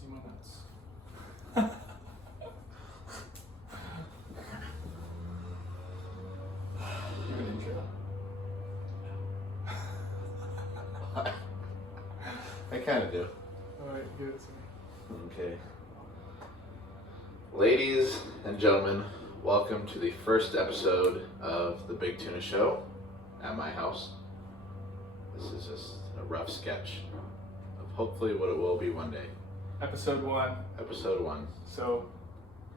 see my notes. Give an intro. I kind of do. Alright, give it to me. Okay. Ladies and gentlemen, welcome to the first episode of the Big Tuna Show at my house. This is just a rough sketch of hopefully what it will be one day. Episode 1. Episode 1. So,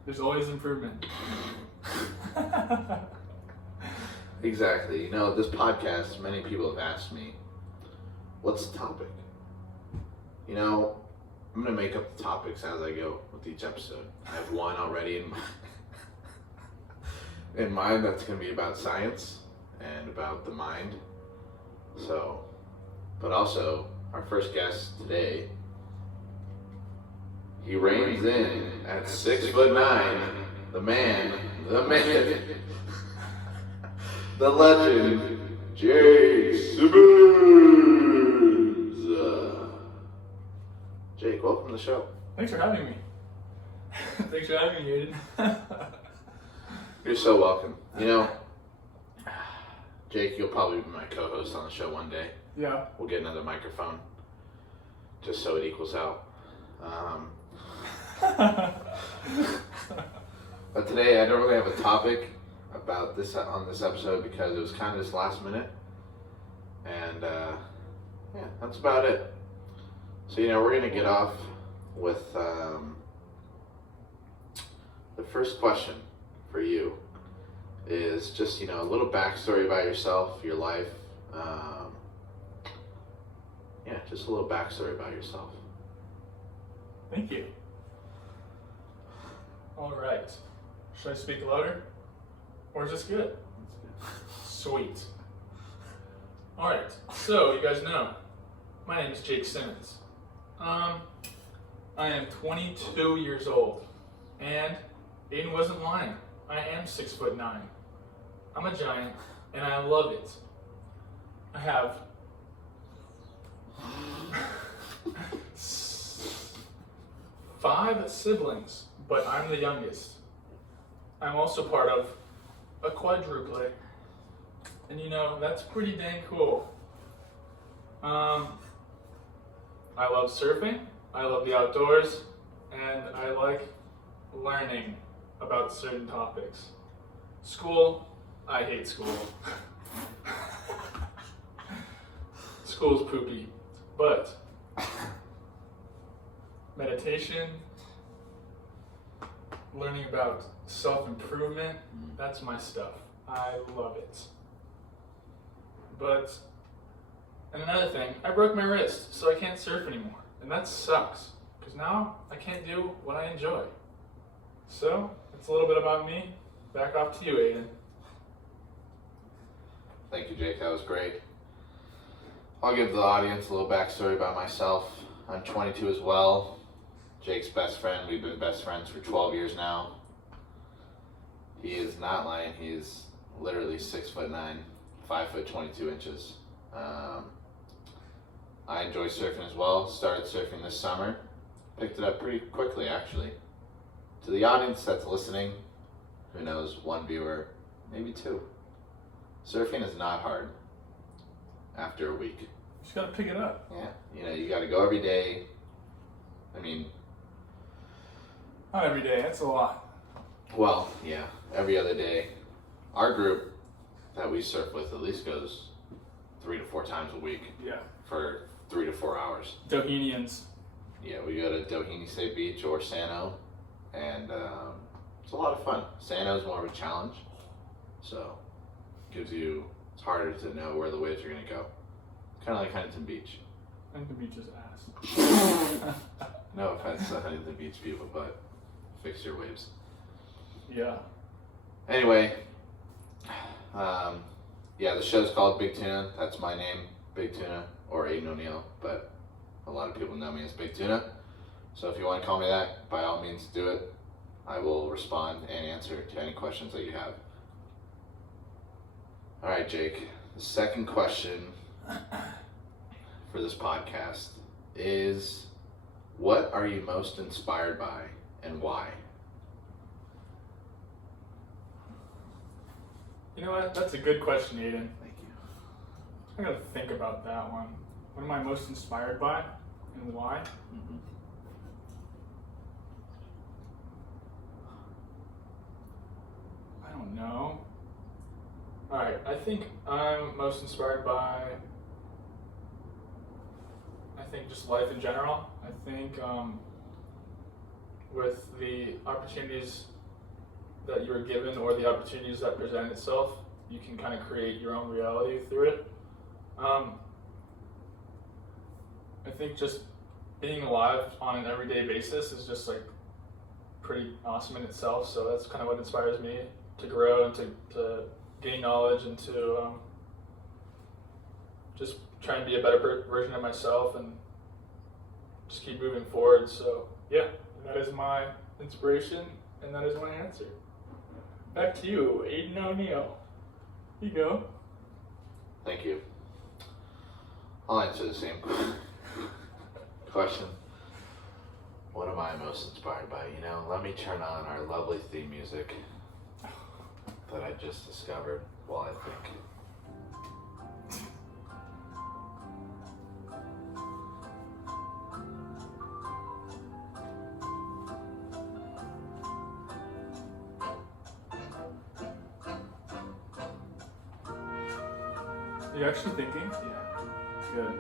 there's always improvement. Exactly. You know, this podcast, many people have asked me, what's the topic? You know, I'm going to make up the topics as I go with each episode. I have one already in mind that's going to be about science and about the mind. So, but also, our first guest today, he reigns in at 6'9", the man, the myth, the legend, Jake Simmons. Jake, welcome to the show. Thanks for having me. Thanks for having me, Aiden. You're so welcome. You know, Jake, you'll probably be my co-host on the show one day. Yeah. We'll get another microphone, just so it equals out. But today, I don't really have a topic about this on this episode because it was kind of just last minute. And yeah, that's about it. So, you know, we're going to get off with the first question for you is just, you know, a little backstory about yourself, your life. Yeah, just a little backstory about yourself. Thank you. Alright. Should I speak louder? Or is this good? Sweet. Alright, so you guys know, my name is Jake Simmons. I am 22 years old, and Aiden wasn't lying. I am 6'9". I'm a giant, and I love it. I have 5 siblings, but I'm the youngest. I'm also part of a quadruple, and you know, that's pretty dang cool. I love surfing, I love the outdoors, and I like learning about certain topics. School, I hate school. School's poopy, but meditation, learning about self-improvement, that's my stuff. I love it. But, and another thing, I broke my wrist, so I can't surf anymore. And that sucks, because now I can't do what I enjoy. So, that's a little bit about me. Back off to you, Aiden. Thank you, Jake. That was great. I'll give the audience a little backstory about myself. I'm 22 as well. Jake's best friend. We've been best friends for 12 years now. He is not lying. He's literally 6'9", 5'22" inches. I enjoy surfing as well. Started surfing this summer. Picked it up pretty quickly, actually. To the audience that's listening, who knows, one viewer, maybe 2. Surfing is not hard after a week. You just gotta pick it up. Yeah, you know, you gotta go every day. I mean, Not every day, that's a lot. well, yeah, every other day. Our group that we surf with at least goes 3 to 4 times a week Yeah. for 3 to 4 hours. Dohenians. Yeah, we go to Doheny State Beach or Sano, and it's a lot of fun. Sano's more of a challenge, so it's harder to know where the waves are going to go. Kind of like Huntington Beach. Huntington Beach is ass. No offense to Huntington Beach people, but fix your waves. Yeah. Anyway, yeah, the show's called Big Tuna. That's my name, Big Tuna, or Aiden O'Neill, but a lot of people know me as Big Tuna. So if you want to call me that, by all means do it. I will respond and answer to any questions that you have. All right, Jake. The second question for this podcast is, What are you most inspired by and why? You know what? That's a good question, Aiden. Thank you. I gotta think about that one. What am I most inspired by and why? Mm-hmm. I don't know. Alright, I think I'm most inspired by, just life in general. I think with the opportunities that you were given or the opportunities that present itself, you can kind of create your own reality through it. I think just being alive on an everyday basis is just like pretty awesome in itself. So that's kind of what inspires me to grow and to gain knowledge and to just try and be a better version of myself and just keep moving forward. So yeah, that is my inspiration and that is my answer. Back to you, Aiden O'Neill. Here you go. Thank you. I'll answer the same question. What am I most inspired by? You know, let me turn on our lovely theme music that I just discovered while I think. Are you actually thinking? Yeah. Good.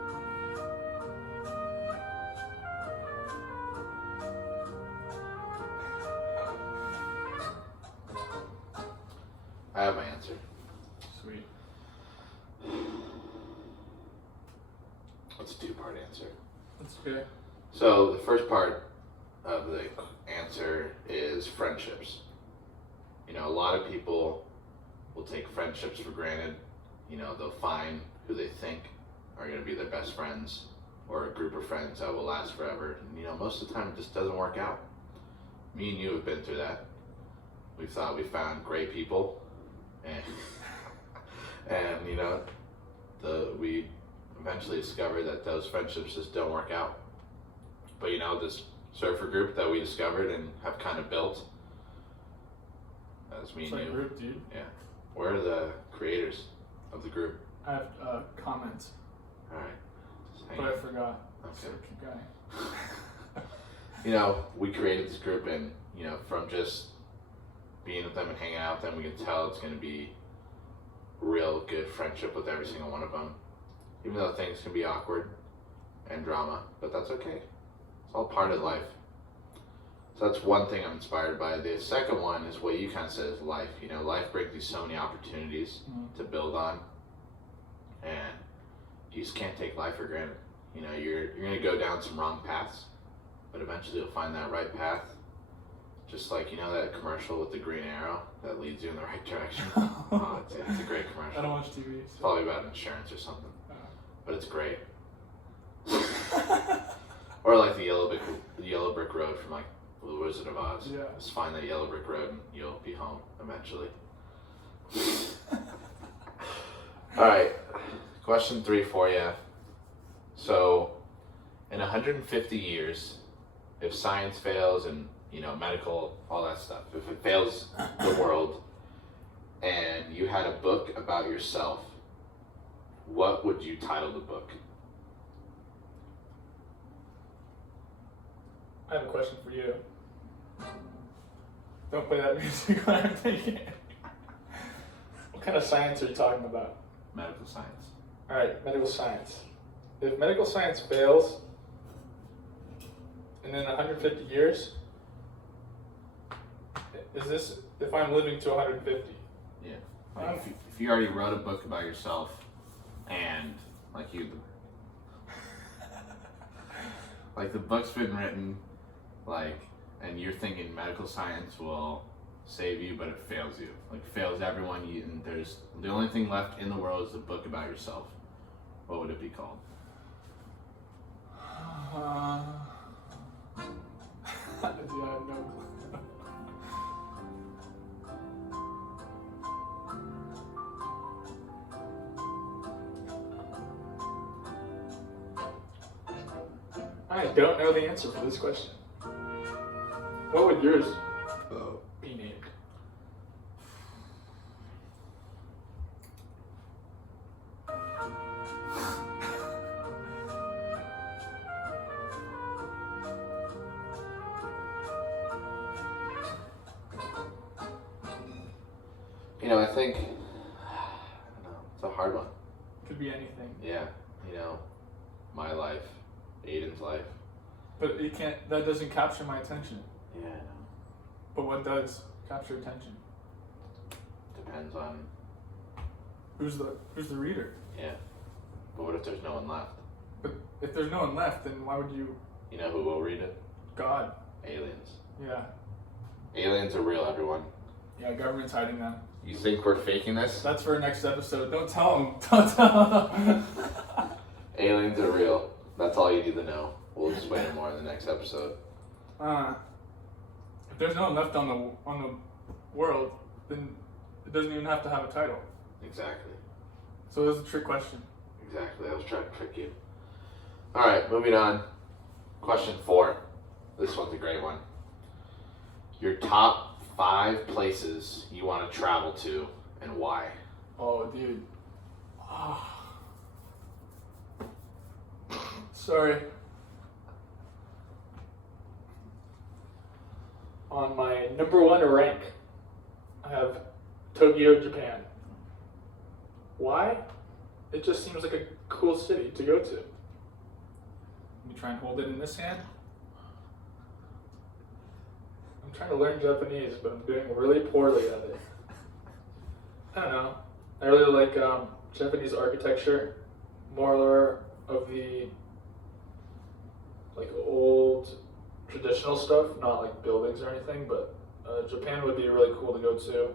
I have my answer. Sweet. It's a two-part answer. That's okay. So the first part of the answer is friendships. You know, a lot of people will take friendships for granted. You know, they'll find who they think are going to be their best friends or a group of friends that will last forever. And, you know, most of the time it just doesn't work out. Me and you have been through that. We thought we found great people and you know, we eventually discovered that those friendships just don't work out. But you know, this surfer group that we discovered and have kind of built, that's me and you. Group, dude. Yeah. We're the creators of the group. I have comments, Alright. but I forgot. Okay. So keep going. You know, we created this group and, you know, from just being with them and hanging out with them, we can tell it's going to be real good friendship with every single one of them. Even though things can be awkward and drama, but that's okay. It's all part of life. So that's one thing I'm inspired by. The second one is what you kind of said is life. You know, life brings you so many opportunities to build on, and you just can't take life for granted. You know, you're going to go down some wrong paths, but eventually you'll find that right path. Just like, you know, that commercial with the green arrow that leads you in the right direction. Oh, it's a great commercial. I don't watch TV. It's probably about insurance or something, but it's great. Or like the yellow brick road from like The Wizard of Oz. Yeah. Just find that yellow brick road and you'll be home eventually. All right, question 3 for you. So, in 150 years, if science fails and, you know, medical, all that stuff, if it fails the world, and you had a book about yourself, what would you title the book? I have a question for you. Don't play that music when I'm thinking. What kind of science are you talking about? Medical science. Alright, medical science. If medical science fails, and in 150 years, is this if I'm living to 150? Yeah. Like if you already wrote a book about yourself, and like the book's been written, like, and you're thinking medical science will save you, but it fails you. Like, fails everyone. And there's the only thing left in the world is a book about yourself. What would it be called? I have no clue. I don't know the answer for this question. What would yours be named? You know, I think, I don't know, it's a hard one. Could be anything. Yeah, you know, my life, Aiden's life. But it can't. That doesn't capture my attention. Yeah, I know. But what does capture attention? Depends on, Who's the reader? yeah. But what if there's no one left? But if there's no one left, then why would you? You know who will read it? God. Aliens. Yeah. Aliens are real, everyone. Yeah. Government's hiding them. You think we're faking this? That's for next episode. Don't tell them. Don't tell them. Aliens are real. That's all you need to know. We'll explain it more in the next episode. If there's no one left on the world, then it doesn't even have to have a title. Exactly. So it's a trick question. Exactly. I was trying to trick you. All right, moving on. Question 4. This one's a great one. Your top 5 places you want to travel to and why? Oh, dude. Oh. Sorry. On my number 1 rank, I have Tokyo, Japan. Why? It just seems like a cool city to go to. Let me try and hold it in this hand. I'm trying to learn Japanese, but I'm doing really poorly at it. I don't know. I really like Japanese architecture, more of the like old traditional stuff, not like buildings or anything, but Japan would be really cool to go to.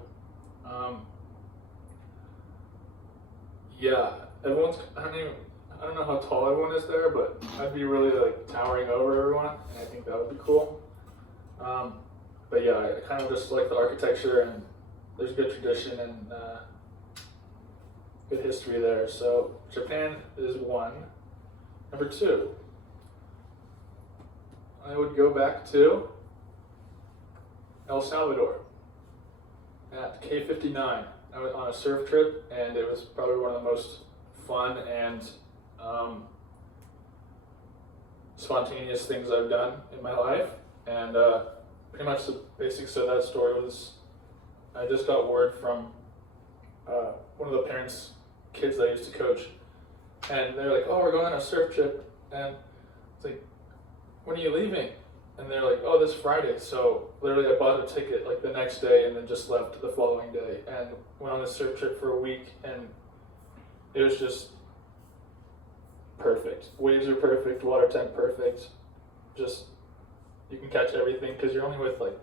Yeah, I don't know how tall everyone is there, but I'd be really like towering over everyone, and I think that would be cool. But yeah, I kind of just like the architecture, and there's good tradition and good history there. So Japan is 1. Number 2, I would go back to El Salvador at K59. I was on a surf trip, and it was probably one of the most fun and spontaneous things I've done in my life. And pretty much the basics of that story was I just got word from one of the parents' kids that I used to coach, and they're like, "Oh, we're going on a surf trip," and it's like, "When are you leaving?" And they're like, "Oh, this Friday." So literally I bought a ticket like the next day and then just left the following day and went on this surf trip for a week, and it was just perfect. Waves are perfect, water temp perfect. Just, you can catch everything because you're only with like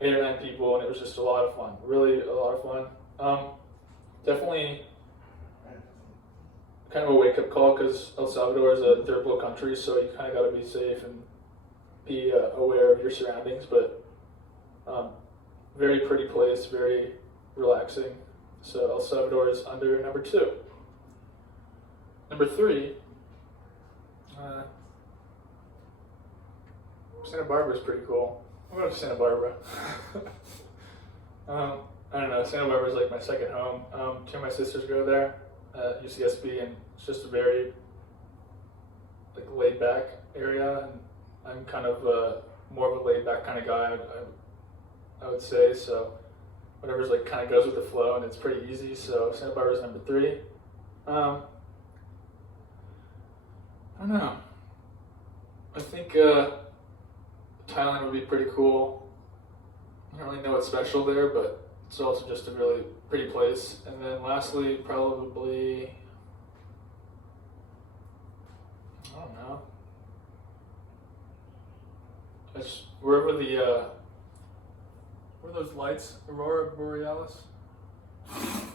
8 or 9 people, and it was just a lot of fun. Really a lot of fun. Definitely kind of a wake-up call because El Salvador is a third world country, so you kind of got to be safe and be aware of your surroundings, but very pretty place, very relaxing. So El Salvador is under number 2. Number 3, Santa Barbara is pretty cool. I'm going to Santa Barbara. I don't know, Santa Barbara is like my second home. 2 of my sisters go there at UCSB, and it's just a very like laid back area, and I'm kind of more of a laid back kind of guy, I would say, so whatever's like kind of goes with the flow, and it's pretty easy. So Santa Barbara is number 3. I don't know. I think Thailand would be pretty cool. I don't really know what's special there, but it's also just a really pretty place. And then lastly, probably, I don't know. It's wherever the where are those lights? Aurora Borealis?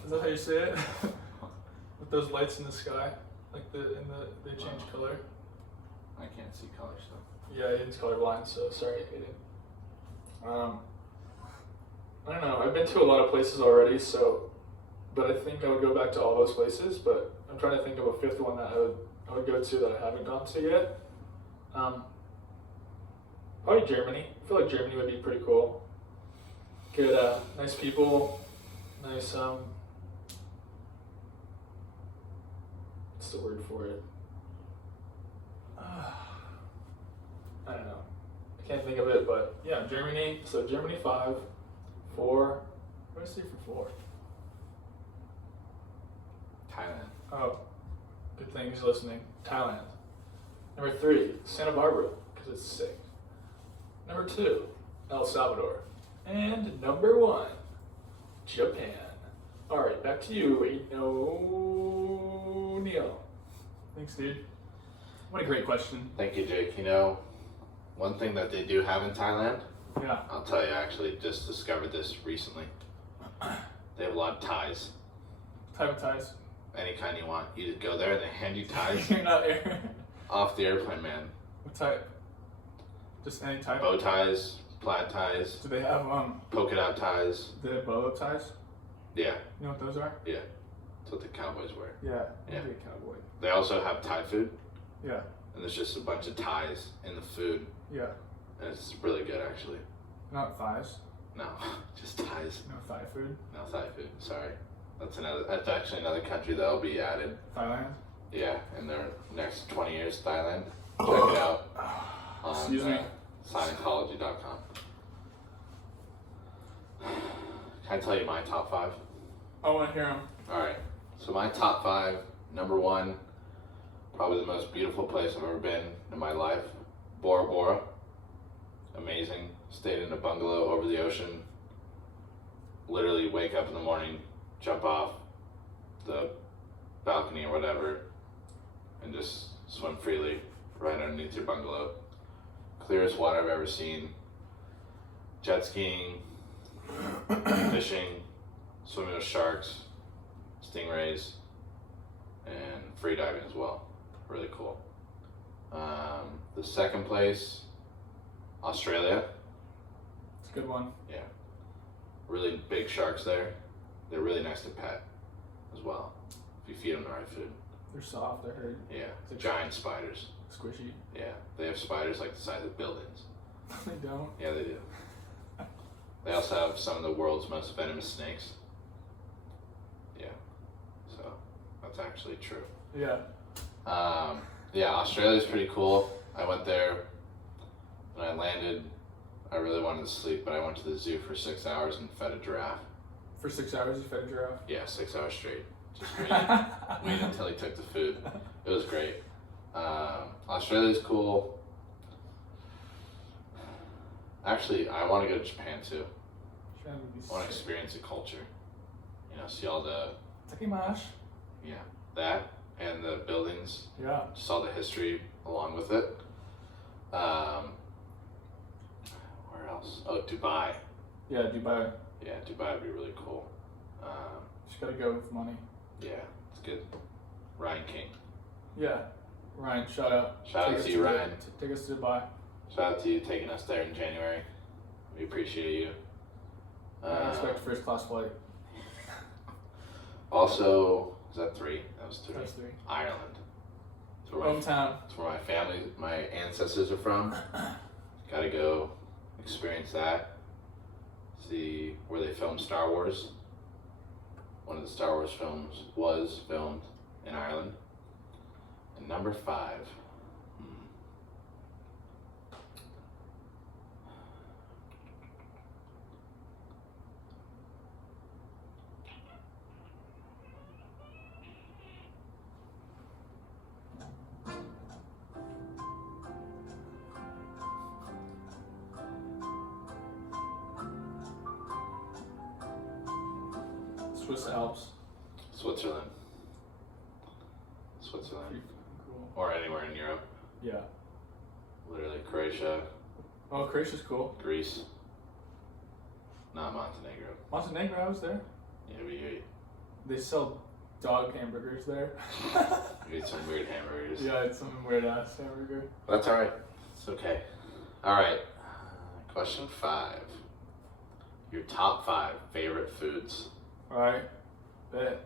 Is that how you say it? With those lights in the sky, like they change color. I can't see color stuff. Yeah, Aiden's colorblind, so sorry, Aiden. I don't know. I've been to a lot of places already, so, but I think I would go back to all those places. But I'm trying to think of a 5th one that I would go to that I haven't gone to yet. Probably Germany. I feel like Germany would be pretty cool. Good, nice people, nice, what's the word for it? I don't know. I can't think of it, but yeah, Germany. So Germany 5, 4. What did I say for 4? Thailand. Oh, good thing he's listening. Thailand. Number 3, Santa Barbara, because it's sick. Number 2, El Salvador. And number 1, Japan. All right, back to you, Neil. Thanks, dude. What a great question. Thank you, Jake. You know, one thing that they do have in Thailand, Yeah. I'll tell you, I actually just discovered this recently. They have a lot of ties. Type of ties. Any kind you want. You just go there and they hand you ties You're not there. off the airplane, man. What type? Just any type? Bow ties, plaid ties, Do they have, polka dot ties. do they have bolo ties? Yeah, You know what those are? that's what the cowboys wear. Yeah. Yeah. Maybe a cowboy. They also have Thai food, Yeah. and there's just a bunch of ties in the food, Yeah. and it's really good actually. Not thighs. No, just ties. No thigh food. No Thai food. Sorry, that's actually another country that'll be added. Thailand. Yeah, in their next 20 years, Thailand. Check it out on Excuse me. Scientology.com. Can I tell you my top 5? I want to hear them. Alright, so my top 5, number 1, probably the most beautiful place I've ever been in my life, Bora Bora. Amazing. Stayed in a bungalow over the ocean. Literally wake up in the morning, jump off the balcony or whatever, and just swim freely right underneath your bungalow. Clearest water I've ever seen. Jet skiing, fishing, swimming with sharks, stingrays, and free diving as well. Really cool. The second place, Australia. It's a good one. Yeah. Really big sharks there. They're really nice to pet as well, if you feed them the right food. They're soft, I heard. Yeah. It's like Giant spiders. Squishy. Yeah. They have spiders like the size of buildings. They don't. Yeah, they do. They also have some of the world's most venomous snakes. Yeah. So that's actually true. Yeah. Yeah, Australia's pretty cool. I went there when I landed. I really wanted to sleep, but I went to the zoo for 6 hours and fed a giraffe. For 6 hours you fed a giraffe? Yeah, 6 hours straight. Just waiting until he took the food. It was great. Australia's cool. Actually, I want to go to Japan too. Japan would be I want to sick. experience the culture. You know, see all the, Takimash. that and the buildings. Yeah. Just all the history along with it. Where else? Oh, Dubai. Yeah, Dubai. Yeah, Dubai would be really cool. Just gotta go with money. Yeah, it's good. Ryan King. Yeah. Ryan, shout out. Shout out Take us to you, the- Ryan. Take us to Dubai. Shout out to you taking us there in January. We appreciate you. I expect first class flight. Also, is that 3? That was 3. That's 3. Ireland. It's where, Hometown. it's where my family, my ancestors are from. Gotta go experience that. See where they filmed Star Wars. One of the Star Wars films was filmed in Ireland. And number 5. Swiss Alps. Switzerland. Pretty fucking cool. Or anywhere in Europe. Yeah. Literally Croatia, Oh, Croatia's cool. Greece. Not Montenegro. Montenegro, I was there. Yeah, we They sell dog hamburgers there. ate some weird hamburgers. Yeah, it's some weird ass hamburger. That's alright. It's okay. Alright. Question 5. Your top 5 favorite foods. Alright. Bet.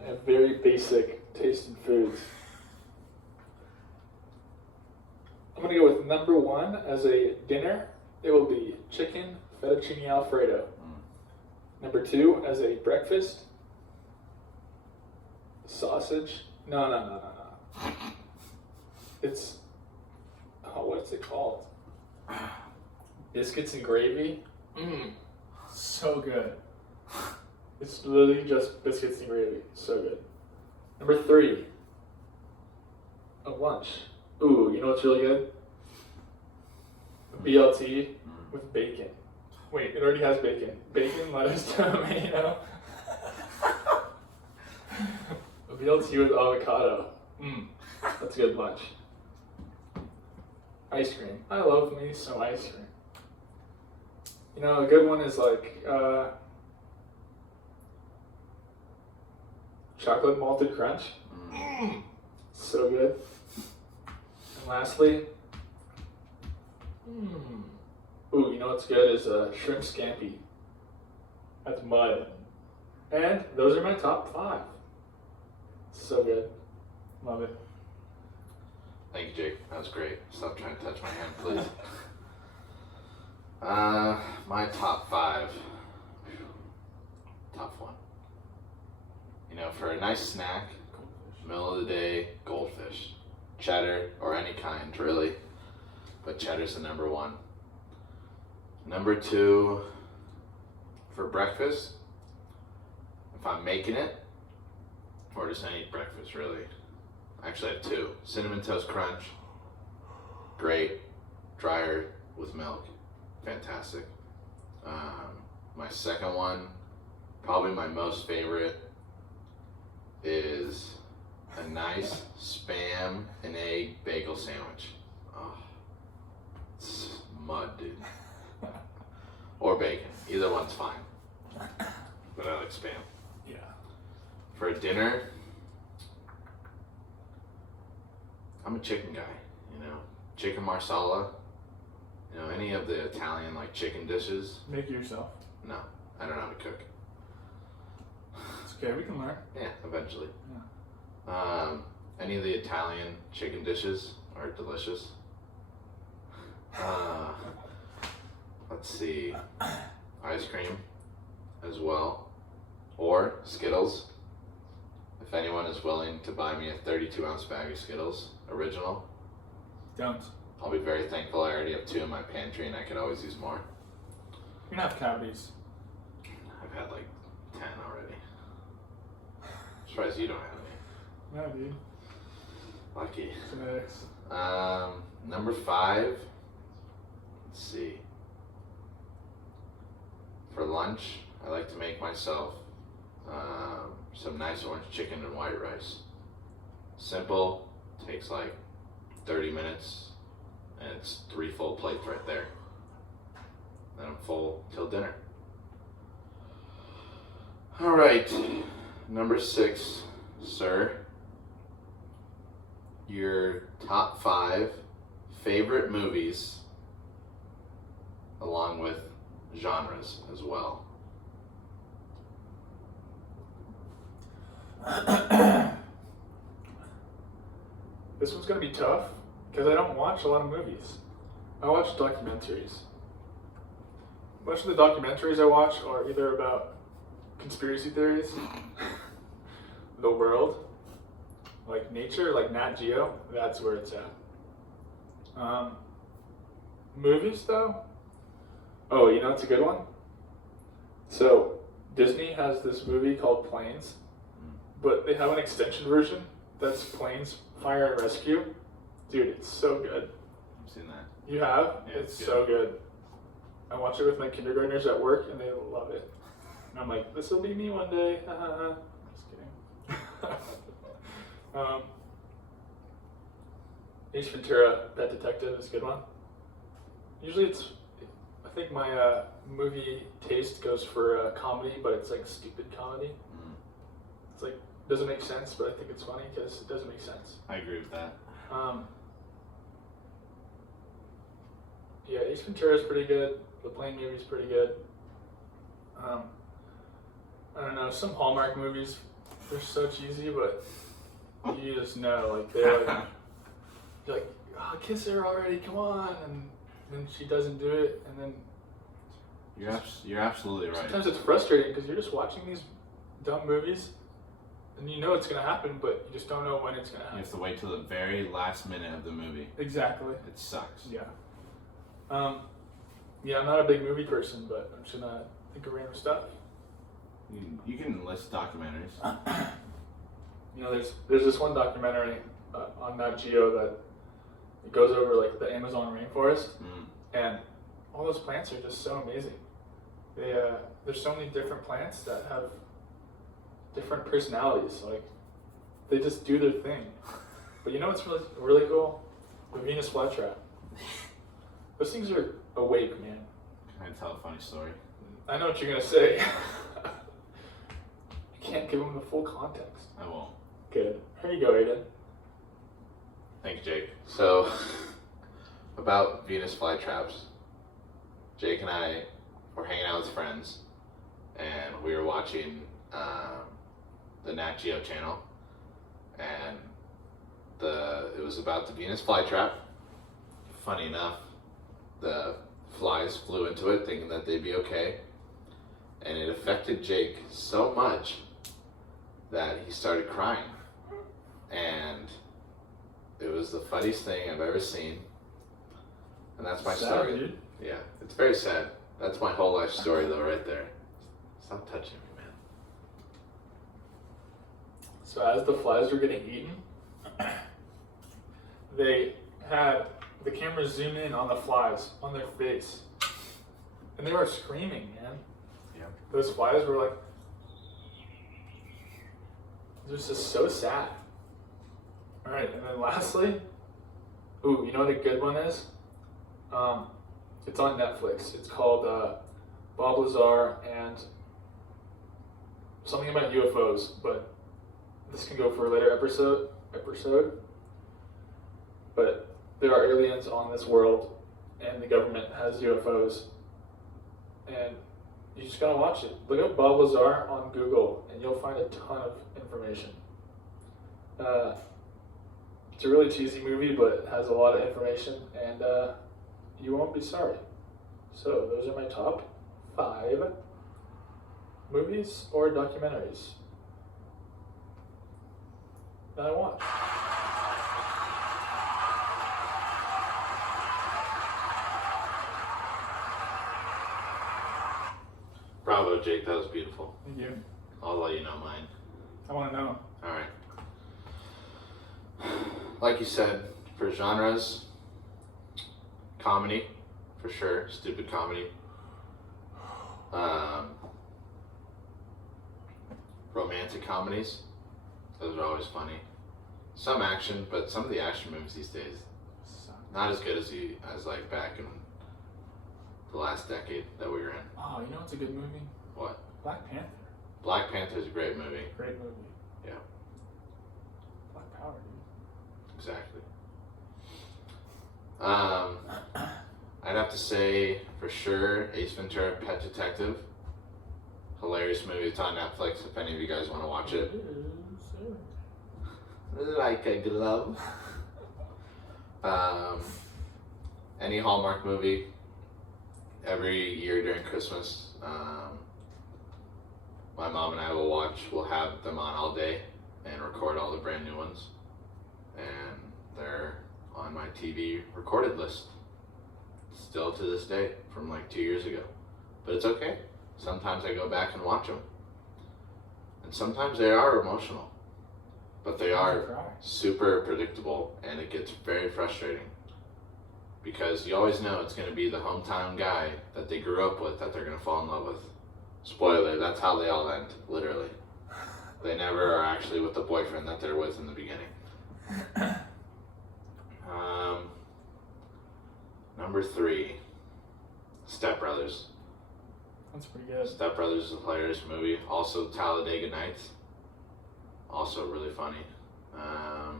I have very basic tasting foods. I'm gonna go with number 1 as a dinner. It will be chicken fettuccine alfredo. Number 2 as a breakfast. Sausage. No. It's what's it called? Biscuits and gravy. So good. It's literally just biscuits and gravy. So good. Number 3. A lunch. Ooh, you know what's really good? A BLT with bacon. Wait, it already has bacon. Bacon, lettuce, tomato. A BLT with avocado. That's a good lunch. Ice cream. I love me some ice cream. You know, a good one is like chocolate malted crunch. So good. And lastly, ooh, you know what's good is shrimp scampi. That's mud. And those are my top 5. So good. Love it. Thank you, Jake. That was great. Stop trying to touch my hand, please. My top 5. Tough one. You know, for a nice snack, middle of the day, goldfish. Cheddar, or any kind, really. But cheddar's the number 1. Number 2, for breakfast, if I'm making it, or just any breakfast, really. I actually have 2. Cinnamon Toast Crunch, great. Dryer with milk, fantastic. My second one, probably my most favorite, is a nice Spam and egg bagel sandwich. Oh, it's mud, dude. Or bacon, either one's fine. But I like Spam. Yeah. For a dinner, I'm a chicken guy, you know. Chicken marsala, you know, any of the Italian like chicken dishes. Make it yourself. No, I don't know how to cook. It's okay, we can learn. Yeah, eventually. Yeah. Any of the Italian chicken dishes are delicious. Let's see, ice cream as well, or Skittles. If anyone is willing to buy me a 32-ounce bag of Skittles, original, Don't. I'll be very thankful. I already have 2 in my pantry and I could always use more. You're gonna have cavities. I've had like 10 already. Surprised you don't have any. No, dude. Lucky. Genetics. Number 5, let's see. For lunch, I like to make myself some nice orange chicken and white rice. Simple, takes like 30 minutes, and it's 3 full plates right there. Then I'm full till dinner. All right, number 6, sir. Your top 5 favorite movies, along with genres as well. This one's gonna be tough because I don't watch a lot of movies. I watch documentaries. Most of the documentaries I watch are either about conspiracy theories, the world, like nature, like Nat Geo. That's where it's at. Movies though. Oh, you know it's a good one? So, Disney has this movie called Planes, but they have an extension version that's Planes, Fire and Rescue. Dude, it's so good. I've seen that. You have? Yeah, it's good. so good. I watch it with my kindergartners at work and they love it. And I'm like, this will be me one day. Just kidding. Ace Ventura, Pet Detective is a good one. Usually I think my movie taste goes for comedy, but it's like stupid comedy. It's like, doesn't make sense, but I think it's funny because it doesn't make sense. I agree with that. Yeah, Ace Ventura is pretty good. The Plane movie is pretty good. I don't know, some Hallmark movies, they're so cheesy, but you just know, like, they're like, you're like, oh, kiss her already, come on. And then she doesn't do it. And then You're absolutely right. sometimes it's frustrating because you're just watching these dumb movies and you know it's going to happen, but you just don't know when it's going to happen. You have to wait till the very last minute of the movie. Exactly. It sucks. Yeah. Yeah, I'm not a big movie person, but I'm just going to think of random stuff. You can list documentaries. You know, there's this one documentary on Nat Geo that it goes over like the Amazon rainforest, and all those plants are just so amazing. There's so many different plants that have different personalities. Like they just do their thing. But you know what's really cool? The Venus flytrap. Those things are awake, man. Can I tell a funny story? I know what you're gonna say. You can't give them the full context. I won't. Good. Here you go, Aiden. Thanks, Jake. So, about Venus flytraps, Jake and I were hanging out with friends, and we were watching the Nat Geo channel, and it was about the Venus flytrap. Funny enough, the flies flew into it thinking that they'd be okay, and it affected Jake so much that he started crying, and it was the funniest thing I've ever seen, and that's my story. Dude. Yeah, it's very sad. That's my whole life story, though, right there. Stop touching me, man. So as the flies were getting eaten, they had the camera zoom in on the flies, on their face. And they were screaming, man. Yeah. Those flies were like, it was just so sad. All right, and then lastly, ooh, you know what a good one is? It's on Netflix. It's called Bob Lazar and something about UFOs, but this can go for a later episode. But there are aliens on this world, and the government has UFOs, and you just gotta watch it. Look up Bob Lazar on Google, and you'll find a ton of information. It's a really cheesy movie, but it has a lot of information, and you won't be sorry. So those are my top 5 movies or documentaries that I watch. Bravo, Jake. That was beautiful. Thank you. I'll let you know mine. I want to know. All right. Like you said, for genres, comedy, for sure, stupid comedy. Romantic comedies, those are always funny. Some action, but some of the action movies these days, not as good as like back in the last decade that we were in. Oh, you know what's a good movie? What? Black Panther. Black Panther is a great movie. Great movie. Yeah. Black Power, dude. Exactly. I'd have to say for sure Ace Ventura: Pet Detective. Hilarious movie. It's on Netflix if any of you guys want to watch it. Like a glove. Any Hallmark movie. Every year during Christmas, my mom and I will watch. We'll have them on all day and record all the brand new ones. And they're on my TV recorded list. Still to this day, from like 2 years ago. But it's okay. Sometimes I go back and watch them. And sometimes they are emotional. But they are super predictable, and it gets very frustrating. Because you always know it's going to be the hometown guy that they grew up with that they're going to fall in love with. Spoiler, that's how they all end, literally. They never are actually with the boyfriend that they're with in the beginning. Number 3, Step Brothers. That's pretty good. Step Brothers is a hilarious movie. Also, Talladega Nights. Also really funny. Let's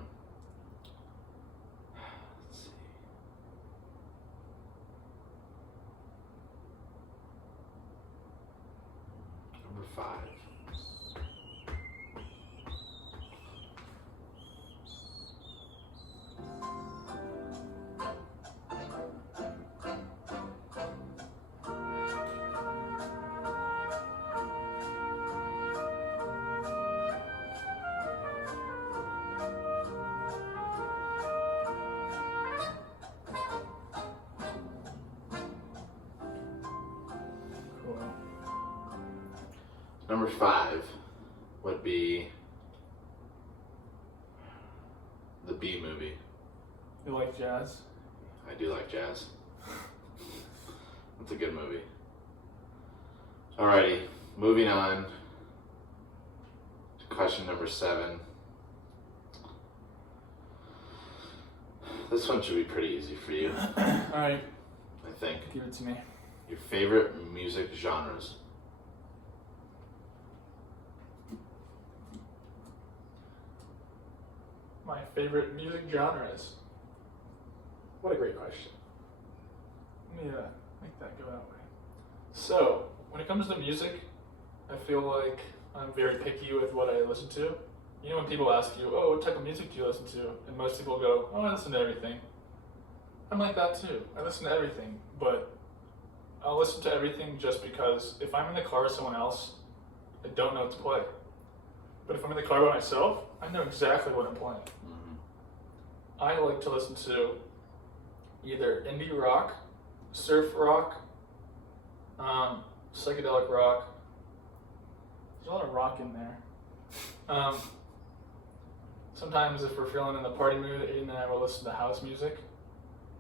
see. Number 5. Number 5 would be the Bee Movie. You like jazz? I do like jazz. It's a good movie. Alrighty, moving on to question number 7. This one should be pretty easy for you, Alright, I think. give it to me. Your favorite music genres? My favorite music genres. What a great question. Let me make that go that way. So, when it comes to music, I feel like I'm very picky with what I listen to. You know when people ask you, oh, what type of music do you listen to? And most people go, oh, I listen to everything. I'm like that too. I listen to everything, but I'll listen to everything just because if I'm in the car with someone else, I don't know what to play. But if I'm in the car by myself, I know exactly what I'm playing. I like to listen to either indie rock, surf rock, psychedelic rock. There's a lot of rock in there. Sometimes if we're feeling in the party mood, Aiden and I will listen to house music.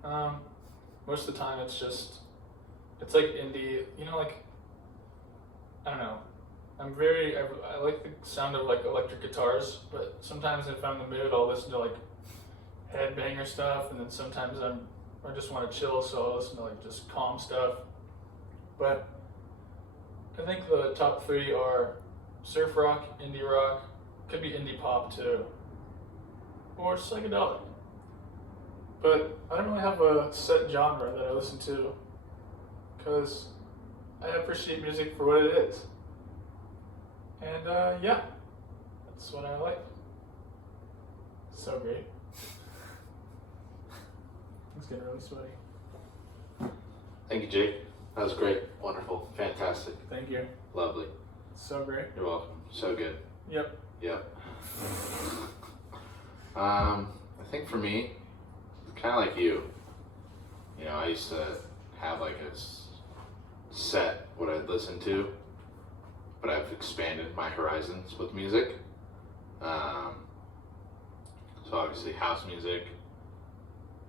Most of the time it's like indie, like, I don't know. I like the sound of like electric guitars, but sometimes if I'm in the mood, I'll listen to like headbanger stuff, and then sometimes I just want to chill, so I'll listen to like just calm stuff. But I think the top 3 are surf rock, indie rock, could be indie pop too, or psychedelic. But I don't really have a set genre that I listen to, because I appreciate music for what it is. And yeah, that's what I like. So great. It's getting really sweaty. Thank you, Jake. That was great. Wonderful. Fantastic. Thank you. Lovely. So great. You're welcome. So good. Yep. Yep. I think for me, it's kind of like you. I used to have like a set what I'd listen to, but I've expanded my horizons with music. So obviously house music,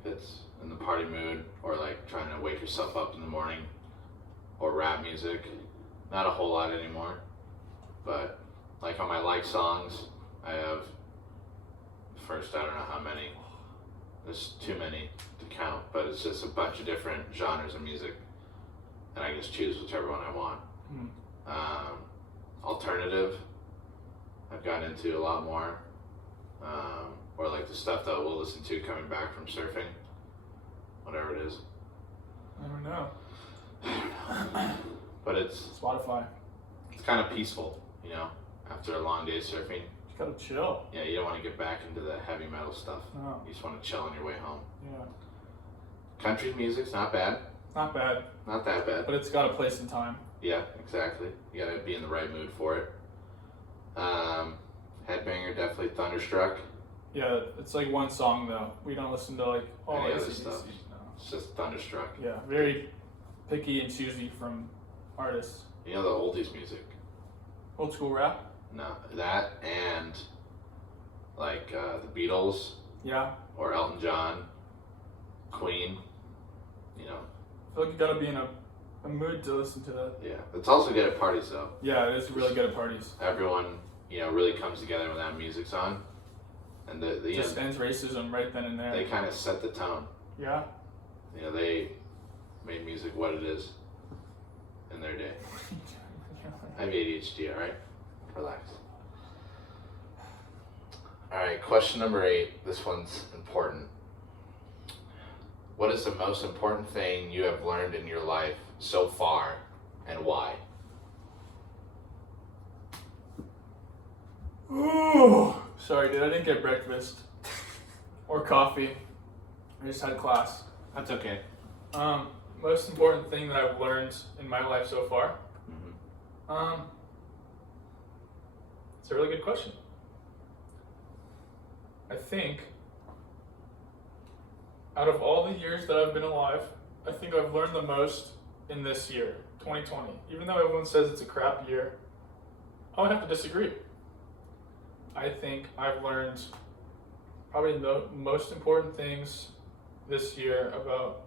if it's in the party mood, or like trying to wake yourself up in the morning, or rap music. Not a whole lot anymore, but like on my like songs, I have first, I don't know how many, there's too many to count, but it's just a bunch of different genres of music, and I just choose whichever one I want. Alternative, I've gotten into a lot more, or like the stuff that we'll listen to coming back from surfing, whatever it is. I don't know. But it's Spotify. kind of peaceful, after a long day surfing. Just gotta chill. Yeah, you don't want to get back into the heavy metal stuff. No. You just want to chill on your way home. Yeah. Country music's not bad. Not bad. Not that bad. But it's got a place and time. Yeah, exactly. You gotta be in the right mood for it. Headbanger, definitely Thunderstruck. Yeah, it's like one song though. We don't listen to like all Any other AC/DC, stuff. No. It's just Thunderstruck. Yeah, very picky and choosy from artists. The oldies music. Old school rap. No, that and like the Beatles Yeah. or Elton John, Queen. I feel like you gotta be in a mood to listen to that. Yeah, it's also good at parties though. Yeah, it is really good at parties. Everyone, really comes together when that music's on, and the Just ends racism right then and there. they kind of set the tone. Yeah. They made music what it is in their day. I have ADHD, alright? Relax. Alright, question number 8. This one's important. What is the most important thing you have learned in your life so far, and why? Ooh. Sorry, dude, I didn't get breakfast or coffee. I just had class. That's okay. Most important thing that I've learned in my life so far. It's a really good question. I think out of all the years that I've been alive, I think I've learned the most in this year, 2020. Even though everyone says it's a crap year, I would have to disagree. I think I've learned probably the most important things this year about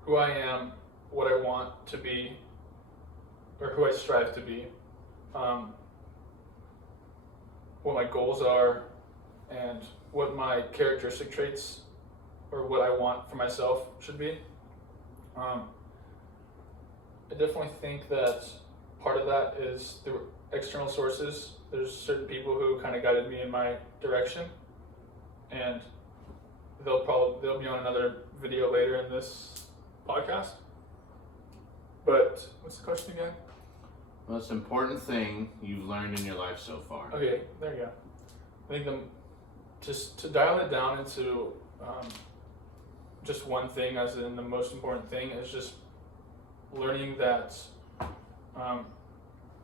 who I am, what I want to be, or who I strive to be, what my goals are, and what my characteristic traits or what I want for myself should be. I definitely think that part of that is the external sources. There's certain people who kind of guided me in my direction, and they'll be on another video later in this podcast. But what's the question again? Most important thing you've learned in your life so far. Okay, there you go. I think just to dial it down into just one thing, as in the most important thing, is just learning that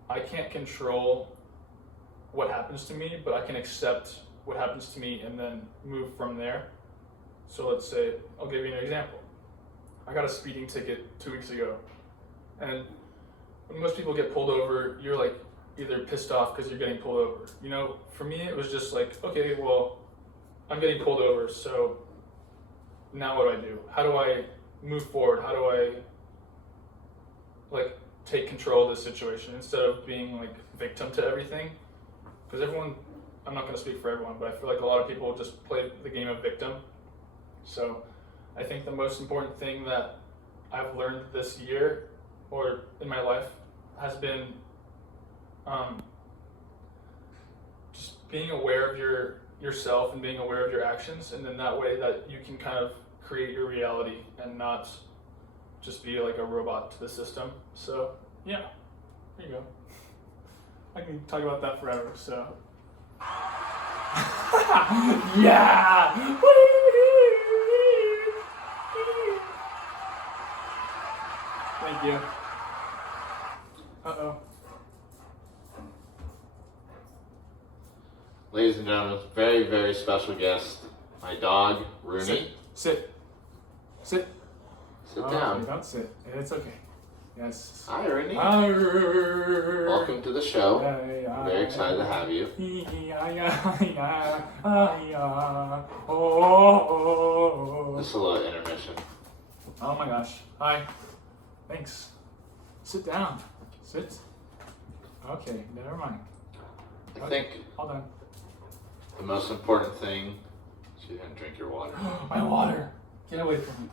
I can't control what happens to me, but I can accept what happens to me and then move from there. So let's say, I'll give you an example. I got a speeding ticket 2 weeks ago, and when most people get pulled over, you're like either pissed off because you're getting pulled over. You know, for me it was just like, okay, well, I'm getting pulled over, so now what do? How do I move forward? How do I like take control of the situation instead of being like victim to everything? Because everyone, I'm not going to speak for everyone, but I feel like a lot of people just play the game of victim. So I think the most important thing that I've learned this year or in my life has been just being aware of yourself and being aware of your actions, and then that way that you can kind of create your reality and not just be like a robot to the system. So yeah, there you go. I can talk about that forever, so. Yeah! Thank you. Uh-oh. Ladies and gentlemen, very, very special guest, my dog, Rooney. Sit. Sit down. Don't sit. It's okay. Yes. Hi, Rooney. Arr. Welcome to the show. I'm very excited to have you. Just a little intermission. Oh my gosh. Hi. Thanks. Sit down. Sit. Okay, never mind. I think Hold on. the most important thing, she didn't drink your water. My water. Get away from me.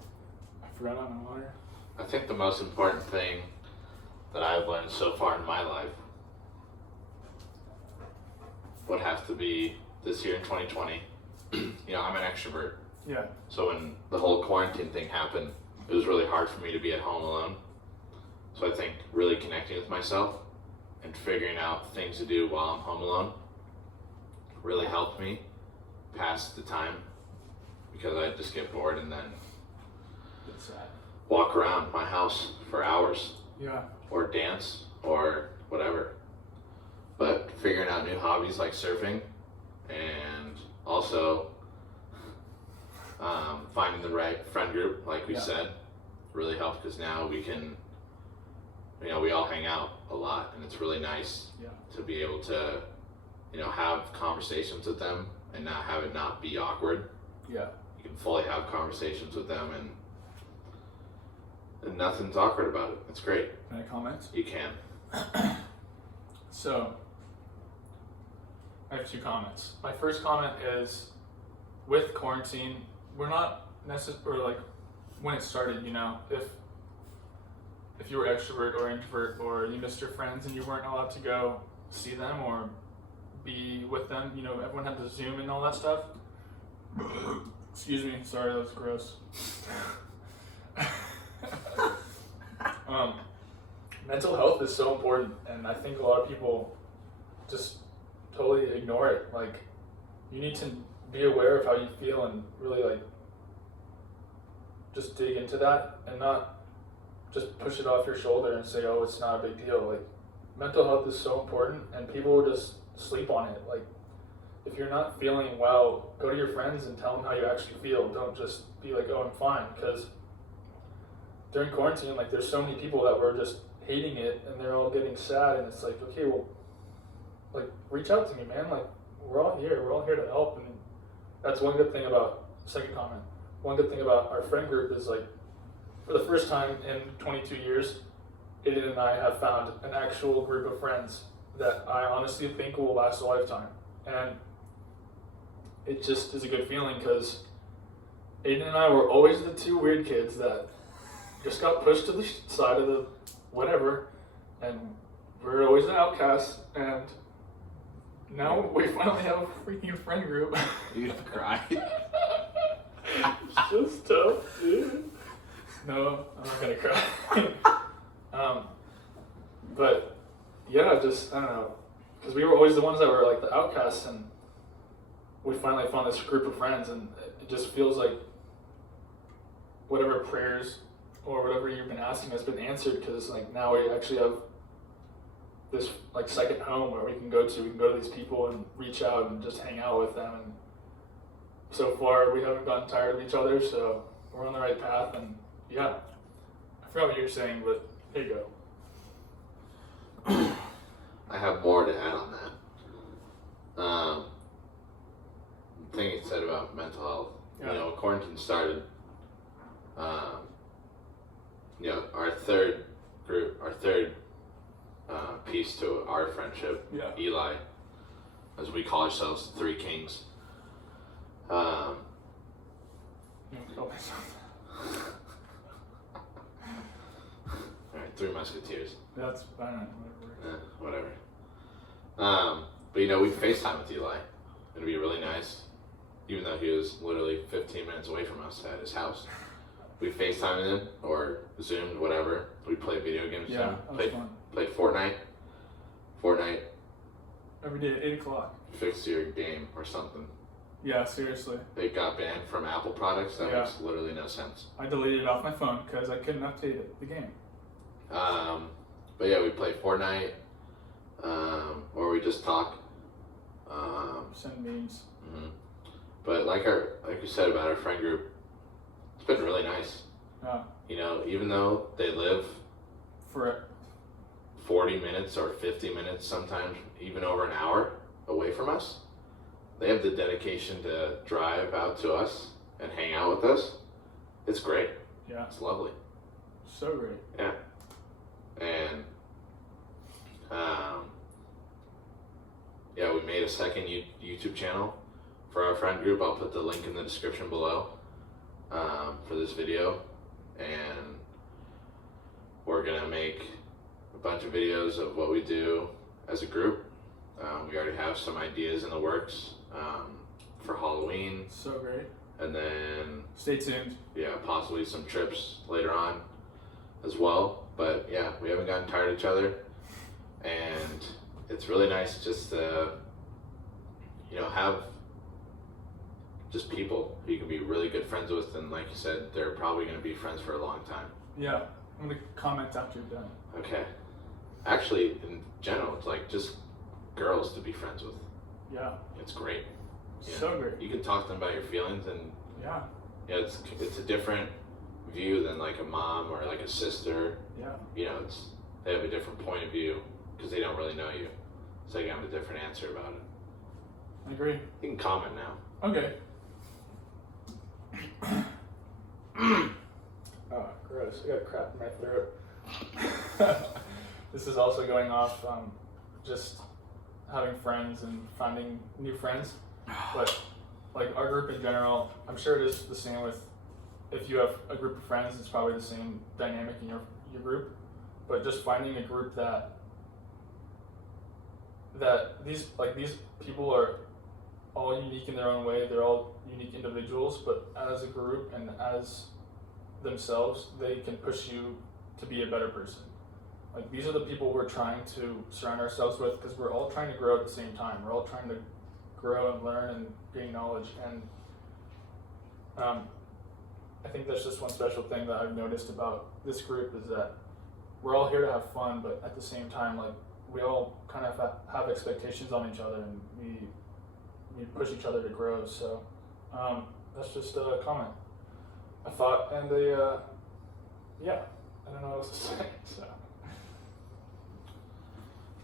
I forgot about my water. I think the most important thing that I've learned so far in my life would have to be this year in 2020. You know, I'm an extrovert. Yeah. So when the whole quarantine thing happened, it was really hard for me to be at home alone. So I think really connecting with myself and figuring out things to do while I'm home alone really helped me pass the time, because I'd just get bored and then It's sad. walk around my house for hours Yeah. or dance or whatever. But figuring out new hobbies like surfing, and also finding the right friend group, like we said, really helped, because now we can, you know, we all hang out a lot, and it's really nice to be able to, you know, have conversations with them and not have it not be awkward. Yeah. You can fully have conversations with them, and nothing's awkward about it. It's great. Can I comment? You can. So, I have two comments. My first comment is, with quarantine, we're not necessarily, like, when it started, you know, if you were extrovert or introvert, or you missed your friends and you weren't allowed to go see them or be with them, you know, everyone had to Zoom and all that stuff. Excuse me, sorry, that was gross. Mental health is so important, and I think a lot of people just totally ignore it. Like, you need to be aware of how you feel and really, like, just dig into that and not just push it off your shoulder and say, oh, it's not a big deal. Like, mental health is so important, and people will just sleep on it. Like, if you're not feeling well, go to your friends and tell them how you actually feel. Don't just be like, oh, I'm fine. Because during quarantine, like, there's so many people that were just hating it, and they're all getting sad, and it's like, okay, well, like, reach out to me, man. Like, we're all here to help. And that's one good thing about, second comment, one good thing about our friend group is, like, for the first time in 22 years, Aiden and I have found an actual group of friends that I honestly think will last a lifetime. And it just is a good feeling because Aiden and I were always the two weird kids that just got pushed to the side of the whatever, and we're always the outcasts, and now we finally have a freaking friend group. You gonna cry? It's just tough, dude. No, I'm not gonna cry. But yeah, just, I don't know, because we were always the ones that were like the outcasts, and we finally found this group of friends, and it just feels like whatever prayers or whatever you've been asking has been answered, because like now we actually have this like second home where we can go to these people and reach out and just hang out with them. And so far we haven't gotten tired of each other, so we're on the right path. And yeah, I forgot what you were saying, but there you go. I have more to add on that. The thing you said about mental health. Yeah. You know, when quarantine started, you know, our third piece to our friendship, Yeah. Eli, as we call ourselves, the Three Kings. Oh, myself. Alright, Three Musketeers. That's fine. Whatever. But you know, we FaceTime with Eli. It'd be really nice, even though he was literally 15 minutes away from us at his house. We FaceTimed him or Zoomed, whatever. We played video games. Yeah, that was fun. Played Fortnite. Every day at 8 o'clock. Fix your game or something. Yeah, seriously. They got banned from Apple products. That makes literally no sense. I deleted it off my phone because I couldn't update the game. But yeah, we play Fortnite, or we just talk. Send memes. Mm-hmm. But like you said about our friend group, it's been really nice. Yeah. You know, even though they live For 40 minutes or 50 minutes, sometimes even over an hour away from us, they have the dedication to drive out to us and hang out with us. It's great. Yeah. It's lovely. So great. Yeah. And yeah, we made a second YouTube channel for our friend group. I'll put the link in the description below for this video, and we're gonna make a bunch of videos of what we do as a group. We already have some ideas in the works for Halloween, So great. and then Stay tuned. yeah, possibly some trips later on as well. But yeah, we haven't gotten tired of each other, and it's really nice just to, you know, have just people who you can be really good friends with, and like you said, they're probably going to be friends for a long time. Yeah. I'm going to comment after you're done. Okay. Actually, in general, it's like just girls to be friends with. Yeah. It's great. Yeah. So great. You can talk to them about your feelings, and Yeah. yeah, it's a different view than like a mom or like a sister. Yeah. You know, they have a different point of view because they don't really know you, so they have a different answer about it. I agree. You can comment now. Okay. Oh, gross. I got crap in my throat. This is also going off just having friends and finding new friends. But like our group in general, I'm sure it is the same with, if you have a group of friends, it's probably the same dynamic in your group. But just finding a group that these people are all unique in their own way. They're all unique individuals, but as a group and as themselves, they can push you to be a better person. Like, these are the people we're trying to surround ourselves with, because we're all trying to grow at the same time. We're all trying to grow and learn and gain knowledge. And I think that's just one special thing that I've noticed about this group, is that we're all here to have fun, but at the same time, like, we all kind of have expectations on each other, and we push each other to grow. So that's just a comment, a thought, and yeah, I don't know what else to say. So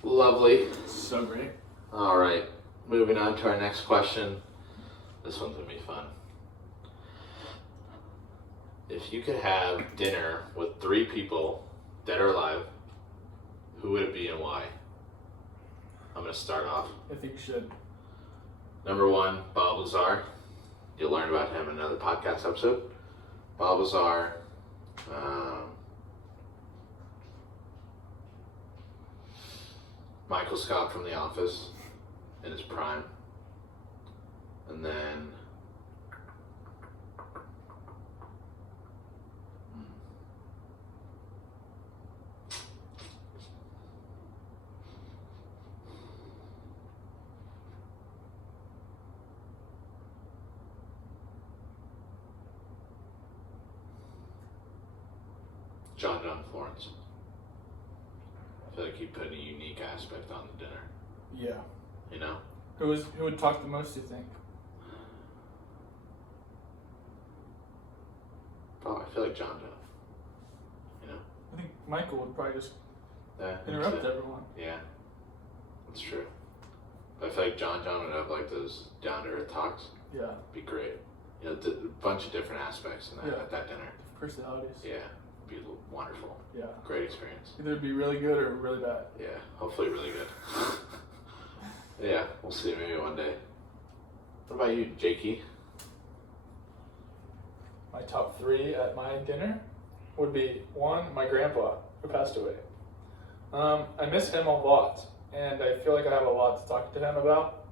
Lovely. so great. All right, moving on to our next question. This one's gonna be fun. If you could have dinner with 3 people, dead or alive, who would it be and why? I'm gonna start off. I think you should. Number 1, Bob Lazar. You'll learn about him in another podcast episode. Bob Lazar. Michael Scott from The Office in his prime. And then John Florence. I feel like he put a unique aspect on the dinner. Yeah. You know? Who would talk the most, do you think? Oh, I feel like John. You know? I think Michael would probably just Yeah. interrupt everyone. Yeah. That's true. But I feel like John would have like those down to earth talks. Yeah. Be great. You know, a bunch of different aspects in that Yeah. at that dinner. Personalities. Yeah. Be wonderful. Yeah. Great experience. Either be really good or really bad. Yeah. Hopefully really good. Yeah, we'll see maybe one day. What about you, Jakey? My top 3 at my dinner would be 1, my grandpa, who passed away. I miss him a lot, and I feel like I have a lot to talk to him about.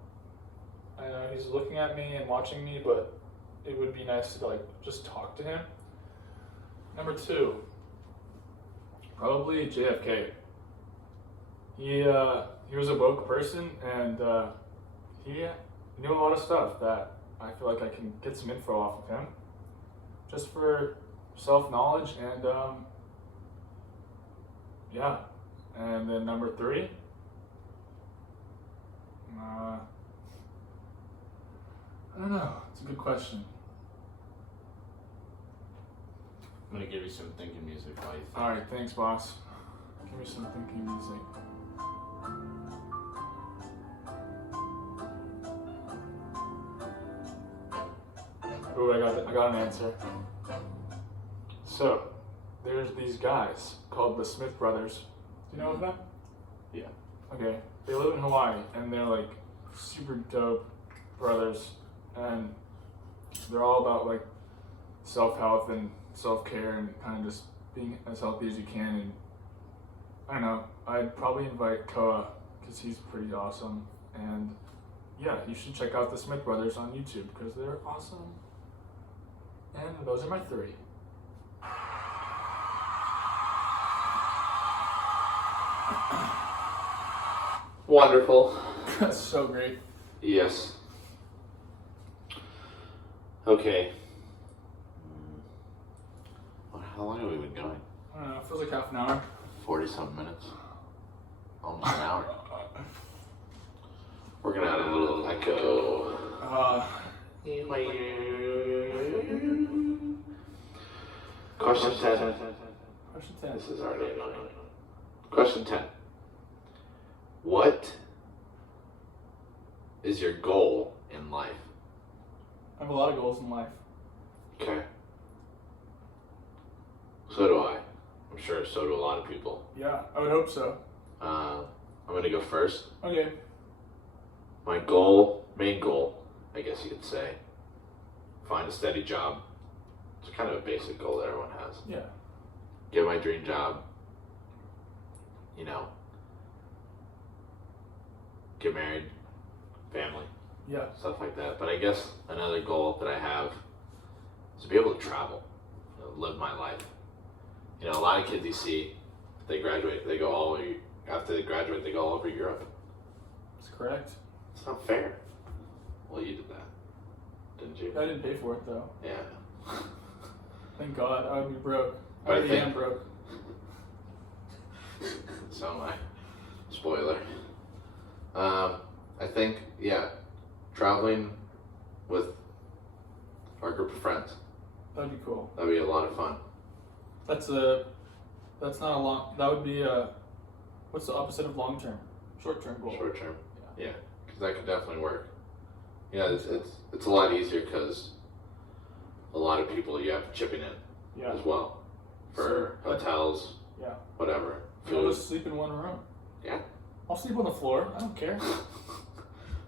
I know he's looking at me and watching me, but it would be nice to like just talk to him. Number 2, probably JFK. He was a woke person, and he knew a lot of stuff that I feel like I can get some info off of him, just for self-knowledge and yeah. And then number 3, I don't know. It's a good question. I'm gonna give you some thinking music while you think. All right, thanks, boss. Give me some thinking music. Oh, I got an answer. So, there's these guys called the Smith brothers. Do you know of them? Yeah. Okay. They live in Hawaii, and they're like super dope brothers, and they're all about like self-health and self-care and kind of just being as healthy as you can. And I don't know, I'd probably invite Koa because he's pretty awesome. And yeah, you should check out the Smith brothers on YouTube because they're awesome. And those are my 3. Wonderful. That's so great. Yes. Okay. How long have we been going? I don't know, it feels like half an hour. 40-something minutes. Almost an hour. We're gonna add a little echo. Question 10. Question 10. This is already annoying. Question 10. What is your goal in life? I have a lot of goals in life. Okay. So do I. I'm sure so do a lot of people. Yeah, I would hope so. I'm gonna go first. Okay. My main goal, I guess you could say, find a steady job. It's kind of a basic goal that everyone has. Yeah. Get my dream job. You know, get married, family, Yeah. stuff like that. But I guess another goal that I have is to be able to travel, live my life. You know, a lot of kids you see, they graduate, they go all over, after they graduate, they go all over Europe. That's correct. It's not fair. Well, you did that, didn't you? I didn't pay for it though. Yeah. Thank God, I would be broke. I But I already think- am broke. So am I. Spoiler. I think, yeah, traveling with our group of friends. That'd be cool. That'd be a lot of fun. That's not a long, that would be what's the opposite of long term? Short term goal. Short term. Yeah. Yeah, because that could definitely work. Yeah, it's a lot easier because a lot of people you have chipping in as well for hotels, whatever. I'll just sleep in one room. Yeah. I'll sleep on the floor. I don't care.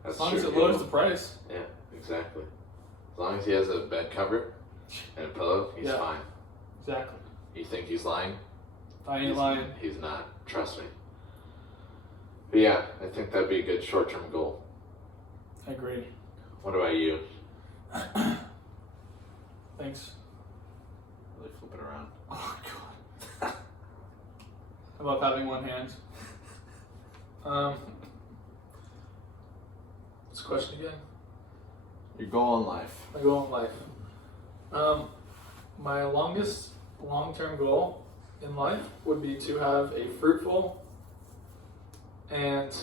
As long as it lowers the price. Yeah, exactly. As long as he has a bed cover and a pillow, he's fine. Exactly. You think he's lying? I ain't lying. He's not. Trust me. But yeah, I think that'd be a good short-term goal. I agree. What about you? Thanks. Really flip it around. Oh my god. I love having one hand. What's the question again? Your goal in life. My goal in life. My longest long-term goal in life would be to have a fruitful and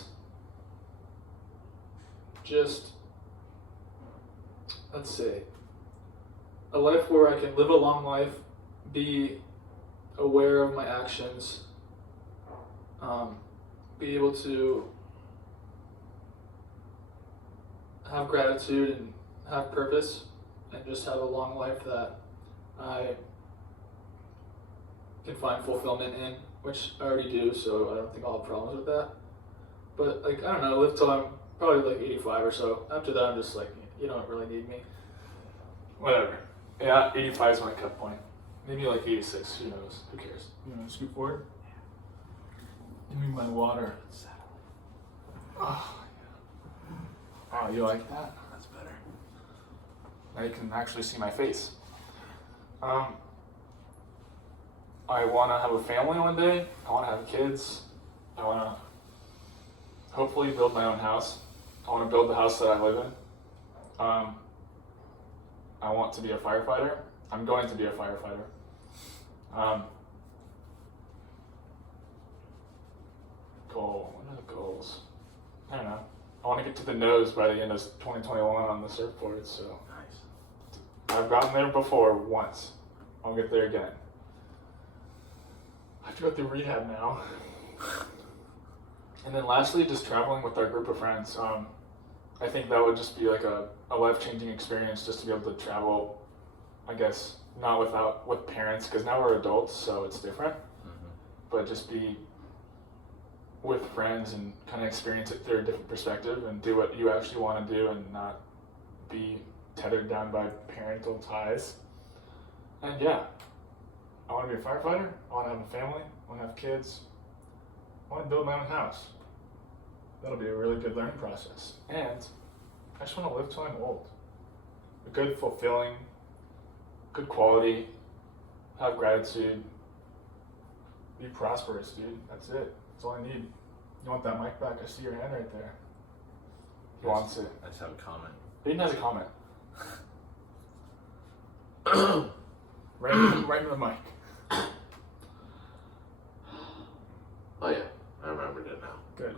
just, let's say, a life where I can live a long life, be aware of my actions, be able to have gratitude and have purpose, and just have a long life that I can find fulfillment in, which I already do, so I don't think I'll have problems with that. But like, I don't know, live till I'm probably like 85 or so. After that, I'm just like, you don't really need me. Whatever. Yeah, 85 is my cut point. Maybe like 86, who knows? Who cares? You want to scoot forward? Give me my water. Oh, yeah. Oh, you like that? That's better. Now you can actually see my face. I want to have a family one day. I want to have kids. I want to hopefully build my own house. I want to build the house that I live in. I want to be a firefighter. I'm going to be a firefighter. Goal. What are the goals? I don't know. I want to get to the nose by the end of 2021 on the surfboard. So nice. I've gotten there before once. I'll get there again. I have to go through rehab now. And then lastly, just traveling with our group of friends. I think that would just be like a life-changing experience, just to be able to travel, I guess, not with parents, because now we're adults, so it's different. Mm-hmm. But just be with friends and kind of experience it through a different perspective and do what you actually want to do and not be tethered down by parental ties. And yeah, I want to be a firefighter. I want to have a family. I want to have kids. I want to build my own house. That'll be a really good learning process. And I just want to live till I'm old. A good, fulfilling, good quality, have gratitude, be prosperous, dude. That's it. That's all I need. You want that mic back? I see your hand right there. He wants it. I just have a comment. Aiden has a comment. right into the mic. Oh yeah, I remembered it now. Good.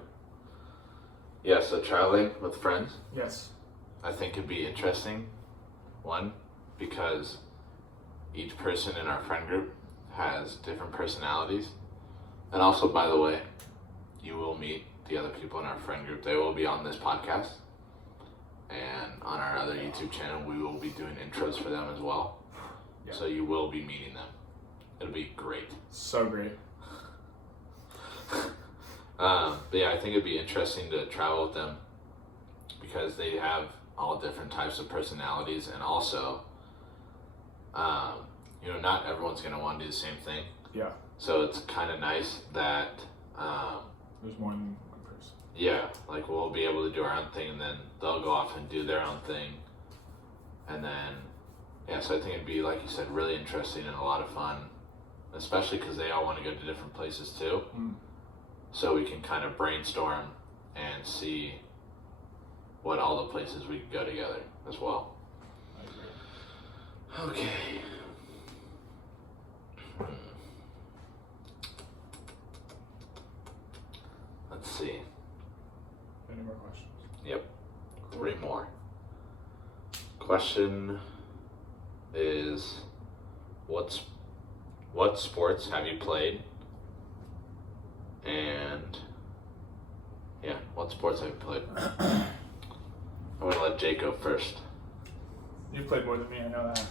Yeah, so traveling with friends. Yes. I think it'd be interesting. One, because each person in our friend group has different personalities. And also, by the way, you will meet the other people in our friend group. They will be on this podcast. And on our other YouTube channel, we will be doing intros for them as well. Yeah. So you will be meeting them. It'll be great. So great. But yeah, I think it'd be interesting to travel with them because they have all different types of personalities, and also, not everyone's gonna want to do the same thing. Yeah. So it's kind of nice that there's more than one person. Yeah, like we'll be able to do our own thing, and then they'll go off and do their own thing, and then so I think it'd be, like you said, really interesting and a lot of fun, especially because they all want to go to different places too. Mm. So we can kind of brainstorm and see what all the places we could go together as well. Okay. Let's see. Any more questions? Yep. 3 more. Question is, what sports have you played? And Yeah, what sports have you played? I'm gonna let Jake go first. You played more than me, I know that.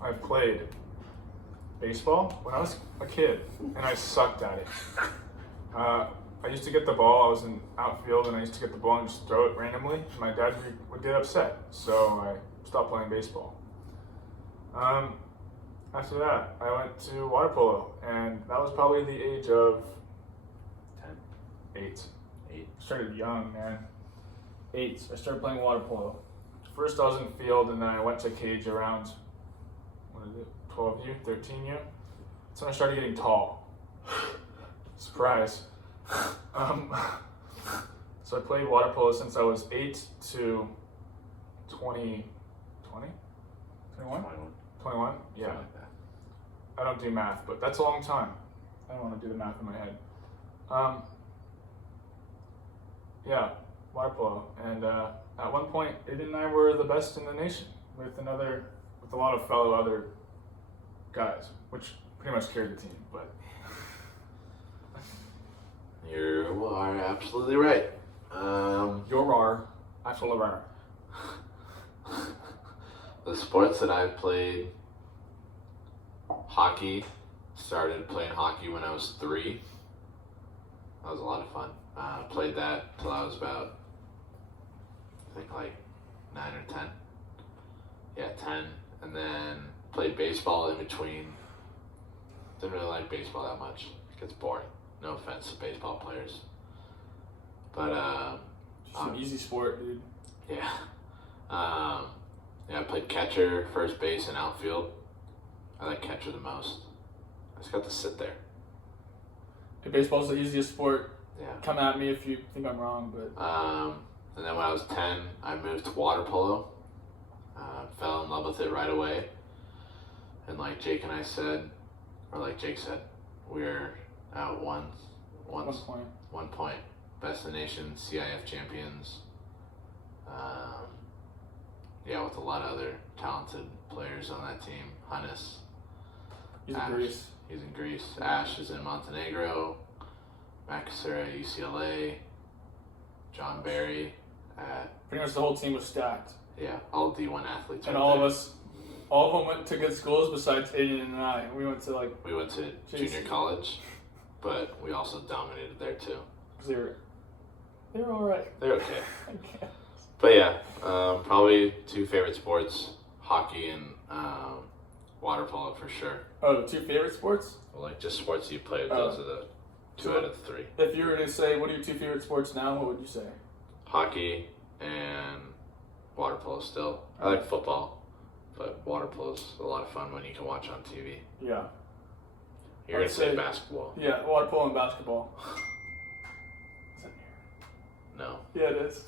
I've played baseball when I was a kid, and I sucked at it. I used to get the ball, I was in outfield, and I used to get the ball and just throw it randomly. My dad would get upset, so I stopped playing baseball. After that, I went to water polo, and that was probably the age of 10. 8. 8. Started young, man. 8. I started playing water polo. First I was in field, and then I went to cage around, 12U, 13U. That's when I started getting tall. Surprise. So I played water polo since I was 8 to 21? 21? Yeah. Something like that. I don't do math, but that's a long time. I don't want to do the math in my head. Yeah, water polo. And at one point, Aiden and I were the best in the nation with a lot of fellow other guys, which pretty much carried the team. But You are absolutely right. you're absolutely right. The sports that I've played, hockey. Started playing hockey when I was 3. That was a lot of fun. Played that till I was about, I think like 9 or 10. Yeah, 10. And then played baseball in between. Didn't really like baseball that much. It gets boring. No offense to baseball players. But, Just an easy sport, dude. yeah. Yeah, I played catcher, first base, and outfield. I like catcher the most. I just got to sit there. Hey, baseball's the easiest sport. Yeah. Come at me if you think I'm wrong, but And then when I was 10, I moved to water polo. Fell in love with it right away. And like Jake and I said, or like Jake said, we're at one point. Best in the nation, CIF champions. Yeah, with a lot of other talented players on that team. Hannes. he's in Ash. Greece. He's in Greece. Ash is in Montenegro. Macasera at UCLA. John Barry at, Pretty much the whole team was stacked. yeah, all D1 athletes. And right all there. of them went to good schools besides Aiden and I. We went to We went to junior college, but we also dominated there too. they were all right. They're okay. Okay. But yeah, probably 2 favorite sports, hockey and water polo for sure. Oh, the 2 favorite sports? Well, like just sports you played, those are the 2 out of the 3. If you were to say, what are your 2 favorite sports now, what would you say? Hockey and water polo still. I like football, but water polo's a lot of fun when you can watch on TV. Yeah. You're going to say basketball. Yeah, water polo and basketball. Is that here? No. Yeah, it is.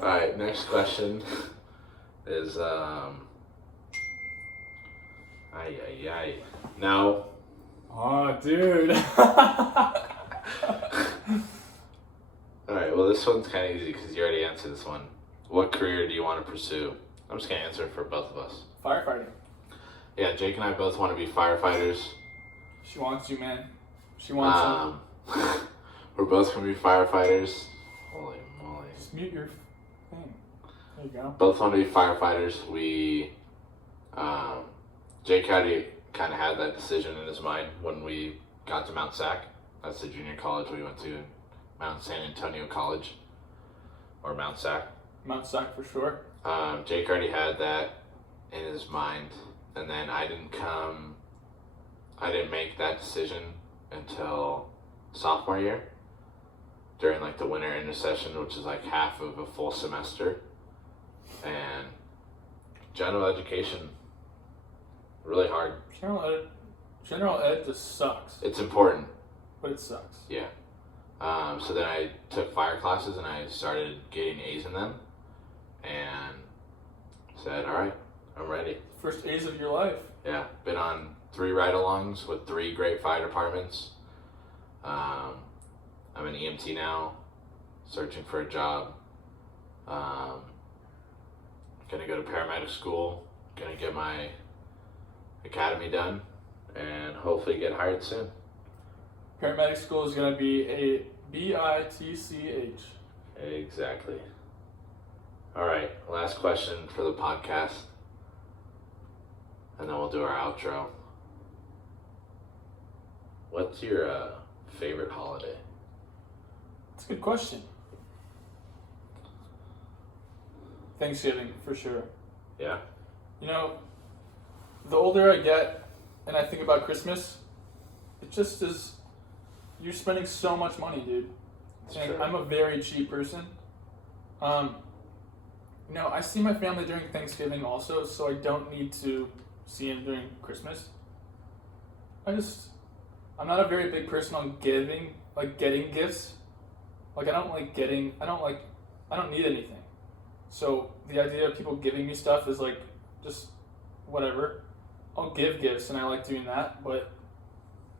Alright, next question is, Now, Oh, dude. alright, well this one's kind of easy because you already answered this one. What career do you want to pursue? I'm just going to answer it for both of us. Firefighting. Yeah, Jake and I both want to be firefighters. She wants you, man. She wants you. We're both going to be firefighters. Holy moly. Just mute your thing. There you go. Both want to be firefighters. We, Jake already kind of had that decision in his mind when we got to Mount Sac. That's the junior college we went to, Mount San Antonio College, or Mount Sac. Mount Sac for sure. Jake already had that in his mind, and then I didn't make that decision until sophomore year, during like the winter intersession, which is like half of a full semester, and general education, really hard. General ed just sucks. It's important. But it sucks. Yeah. So then I took fire classes and I started getting A's in them, and said, all right, I'm ready. First A's of your life. Yeah, been on 3 ride-alongs with 3 great fire departments. I'm an EMT now, searching for a job. Gonna go to paramedic school, gonna get my academy done, and hopefully get hired soon. Paramedic school is going to be a BITCH. Exactly. All right, last question for the podcast. And then we'll do our outro. What's your favorite holiday? That's a good question. Thanksgiving, for sure. Yeah? You know, the older I get and I think about Christmas, it just is, you're spending so much money, dude. And true. I'm a very cheap person. You know, I see my family during Thanksgiving also, so I don't need to see them during Christmas. I'm not a very big person on getting gifts. I don't need anything. So the idea of people giving me stuff is like, just whatever. I'll give gifts and I like doing that, but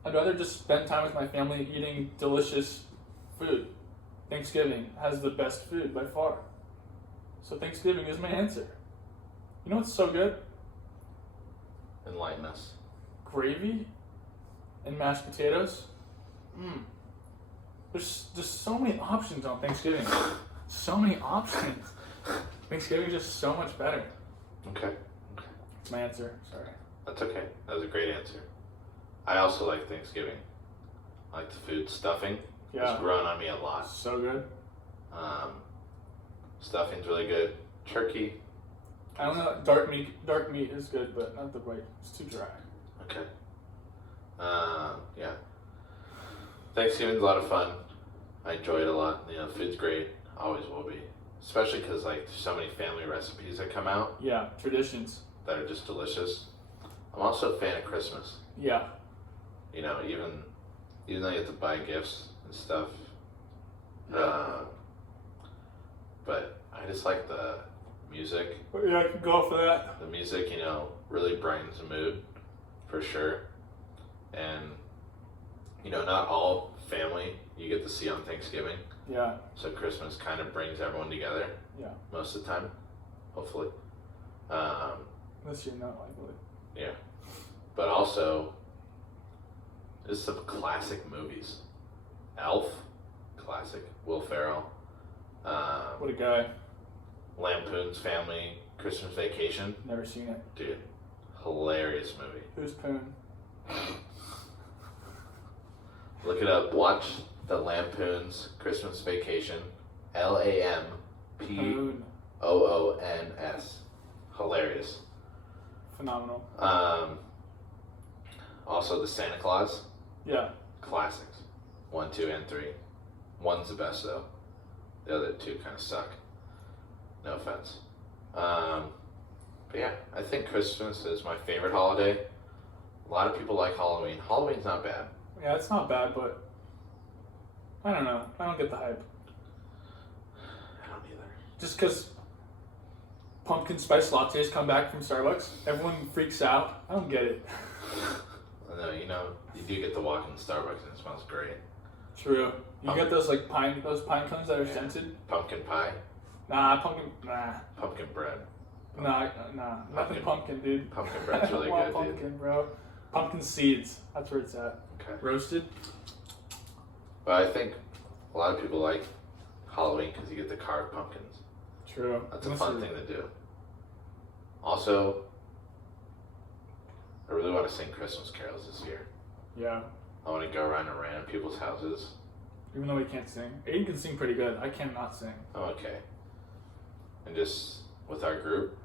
I'd rather just spend time with my family eating delicious food. Thanksgiving has the best food by far. So Thanksgiving is my answer. You know what's so good? Enlighten us. Gravy and mashed potatoes. There's just so many options on Thanksgiving. So many options. Thanksgiving is just so much better. Okay. That's my answer. Sorry. That's okay. That was a great answer. I also like Thanksgiving. I like the food. Stuffing. Yeah. It's grown on me a lot. So good. Stuffing's really good. Turkey. I don't know. Dark meat is good, but not the white. It's too dry. Okay. Yeah. Thanksgiving's a lot of fun. I enjoy it a lot. You know, food's great. Always will be. Especially because like there's so many family recipes that come out Yeah, traditions. that are just delicious. I'm also a fan of Christmas. Yeah. You know, even though you have to buy gifts and stuff. But I just like the music. Yeah, I can go for that. The music, you know, really brightens the mood, for sure. And, you know, not all family you get to see on Thanksgiving. Yeah. So Christmas kind of brings everyone together. Yeah. Most of the time, hopefully. Unless you're not likely. Yeah. But also, there's some classic movies. Elf, classic. Will Ferrell. What a guy. Lampoon's Family, Christmas Vacation. Never seen it. Dude, hilarious movie. Who's Poon? Look it up. Watch the Lampoon's Christmas Vacation. Lampoons. Hilarious. Phenomenal. Also, the Santa Claus. Yeah. Classics. 1, 2, and 3. 1's the best though. The other 2 kind of suck. No offense. But yeah, I think Christmas is my favorite holiday. A lot of people like Halloween. Halloween's not bad. Yeah, it's not bad, but I don't know. I don't get the hype. I don't either. Just because pumpkin spice lattes come back from Starbucks, everyone freaks out. I don't get it. No, you know, you do get to walk in Starbucks and it smells great. True. You get those like pine cones that are scented. Pumpkin pie. Pumpkin bread. Nothing pumpkin, dude. Pumpkin bread's really I don't good, want pumpkin, bro. Pumpkin seeds. That's where it's at. Okay. Roasted. But I think a lot of people like Halloween because you get to carve pumpkins. True. That's a fun thing to do. Also, I really want to sing Christmas carols this year. Yeah. I want to go around and random people's houses. Even though we can't sing. Aiden can sing pretty good. I cannot sing. Oh, okay. And just with our group.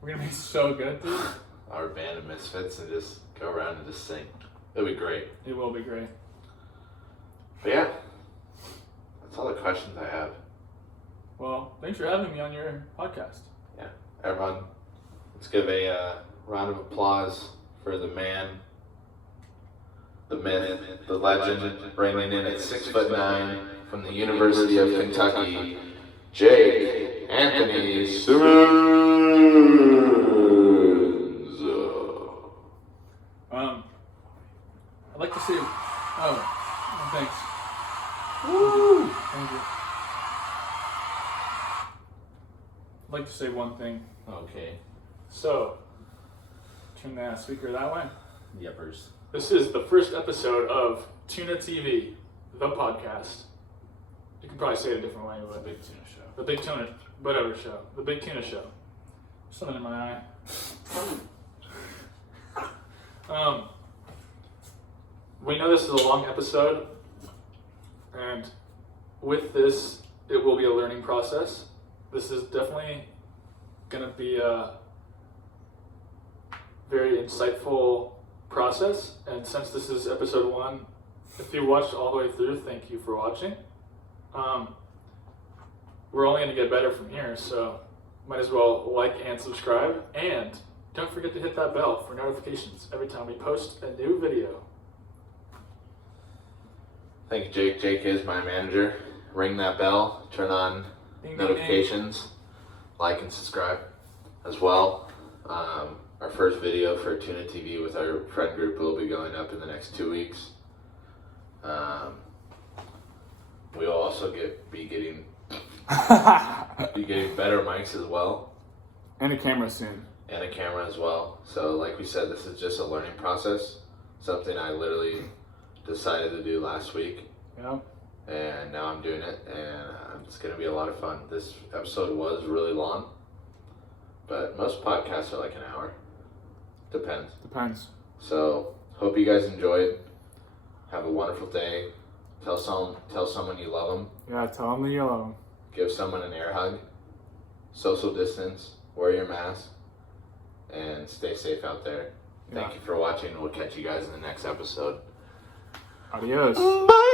We're going to be so good, dude. Our band of misfits and just go around and just sing. It'll be great. It will be great. But yeah, that's all the questions I have. Well, thanks for having me on your podcast. Yeah, everyone, let's give a round of applause for the man, the myth, the legend, bringing in at 6'9" from the University of Kentucky, Jake Anthony Simmons. I'd like to say, thanks. Woo! Thank you. I'd like to say one thing. Okay. So, turn the speaker that way. Yepers. This is the first episode of Tuna TV, the podcast. You can probably say it a different way, but Big Tuna Show. the Big Tuna, whatever show, the Big Tuna Show. Something in my eye. We know this is a long episode, and with this, it will be a learning process. This is definitely going to be a very insightful process, and since this is episode 1, if you watched all the way through, thank you for watching. We're only going to get better from here, so might as well like and subscribe, and don't forget to hit that bell for notifications every time we post a new video. Thank you, Jake. Jake is my manager. Ring that bell, turn on Ding, ding, notifications, like and subscribe as well. Our first video for Tuna TV with our friend group will be going up in the next 2 weeks. We'll also be getting better mics as well. And a camera soon. And a camera as well. So like we said, this is just a learning process. Something I literally decided to do last week. Yeah. And now I'm doing it, and it's going to be a lot of fun. This episode was really long, but most podcasts are like an hour. Depends. So hope you guys enjoyed. Have a wonderful day. Tell someone you love them. Yeah, tell them that you love them. Give someone an air hug. Social distance. Wear your mask. And stay safe out there. Thank you for watching. We'll catch you guys in the next episode. Adios. Bye.